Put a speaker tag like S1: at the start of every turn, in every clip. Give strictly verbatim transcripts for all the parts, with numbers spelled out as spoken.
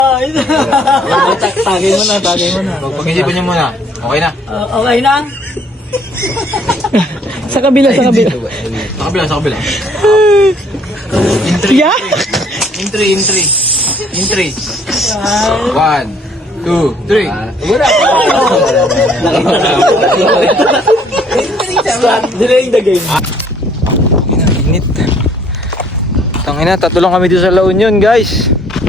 S1: Tagay mo na, tagay mo na.
S2: Pag-isipan niyo muna. Okay na.
S3: Uh, okay na?
S4: Sa kabila, sa kabila.
S2: Sa kabila, sa kabila.
S4: Yeah?
S2: In three, in three. In three. One, two, three.
S1: Wala pa. Start delaying the game.
S2: Init. Tangina, tatlo lang kami dito sa La Union, guys.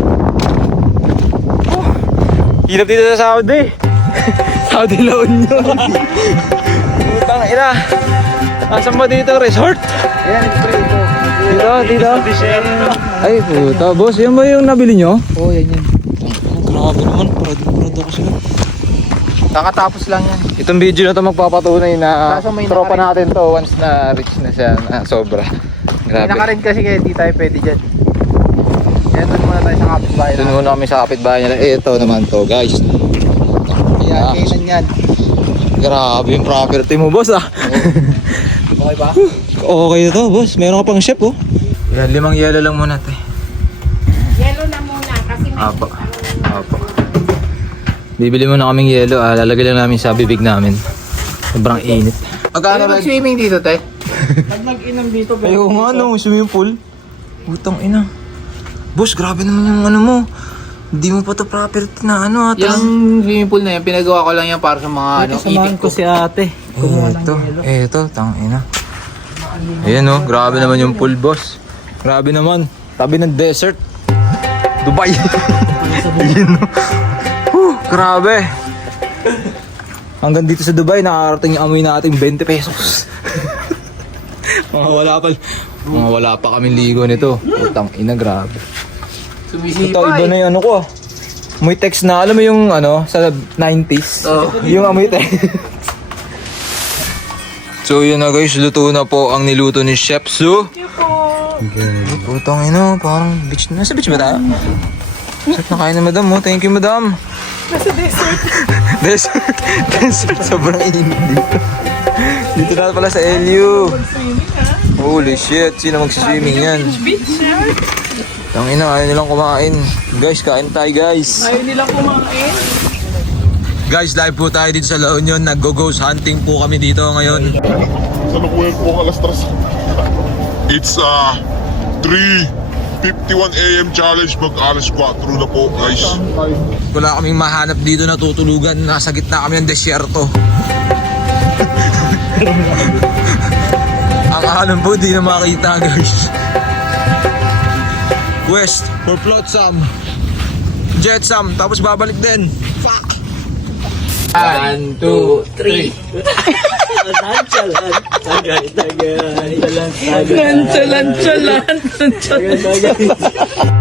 S2: Oh, hirap dito sa Saudi. Saudi La Union. Tangina. Asan ba dito resort?
S1: Ayan, pre, ito.
S2: Dito, dito. Ay, puta. Boss, yan ba yung nabili nyo?
S1: Oo, yan yan.
S2: Grabe naman, proud proud ako sila.
S1: Kakatapos lang yan.
S2: Itong video na to magpapatunay na
S1: Kaso may
S2: tropa
S1: nakarin-
S2: natin to once na reach na siya na sobra.
S1: May
S2: Grabe.
S1: nakarin kasi kaya di tayo pwede dyan. Kaya doon muna tayo sa kapitbahay
S2: Doon
S1: na.
S2: muna kami sa kapitbahay nila. Eh, ito naman to, guys.
S1: Kaya
S2: Ah.
S1: kainan yan.
S2: Grabe yung property mo, boss ah.
S1: Okay ba?
S2: Okay to, boss. Meron ka pang chef, oh. Yan, limang yelo lang muna, te.
S3: Yellow na muna kasi may
S2: Apo. Apo. Bibili muna kaming yelo, ah. Lalagay lang namin sa bibig namin. Sobrang init.
S1: Magkano ba swimming dito, te?
S3: pag nag-inom dito.
S2: Ayaw nga, no. Swimming pool. Putang ina. Boss, grabe naman yung ano mo. Hindi mo pa to property na ano, ata.
S1: Yung swimming pool na yan, pinagawa ko lang yan para sa mga ano,
S3: Samahan
S1: itik
S3: ko
S1: ko.
S3: si ate. Kumuha ng
S2: Eto,
S3: yelo.
S2: eto, tang ina. Ayan oh, grabe naman yung pool, boss. Grabe naman. Tabi ng desert. Dubai. Ayan oh. Whew, grabe. Hanggang dito sa Dubai, nakakarating yung amoy natin twenty pesos. Mga wala pa. Mga wala pa kaming ligo nito. Putang ina, grabe. Ito,
S1: Sumisipa
S2: iba
S1: eh.
S2: na yung ano ko ah. Amoy text na, alam mo yung ano, sa nineties?
S1: Oo.
S2: Yung amoy text. So yun na guys, luto na po ang niluto ni Chef Su.
S3: Thank you po.
S2: Ay, putang ina, parang beach. Nasa beach ba tayo? Sarap na kain na madam mo. Thank you madam.
S3: Nasa desert.
S2: Desert. Desert. Sobrang init dito. Dito na pala sa L U.
S3: Swimming ha?
S2: Holy shit, sino magsiswimming yan?
S3: Beach ha?
S2: Ang ina, ayaw nilang kumain. Guys, kain tayo guys.
S3: Ayaw nila kumain.
S2: Guys, live po tayo dito sa La Union. Nag-go-ghost hunting po kami dito ngayon.
S5: Salukuyan po alas tres. It's uh, three fifty-one A M challenge, mag alas four na po guys.
S2: Wala kaming mahanap dito na tutulugan. Nasa gitna kami ng desyerto. Ang alam po, di na makita guys. West for Flotsam, Jetsam, tapos babalik din. Fuck!
S1: One, two, three.
S3: Lanchalan. Tagay, tagay. Lanchalan. Lanchalan. Lanchalan.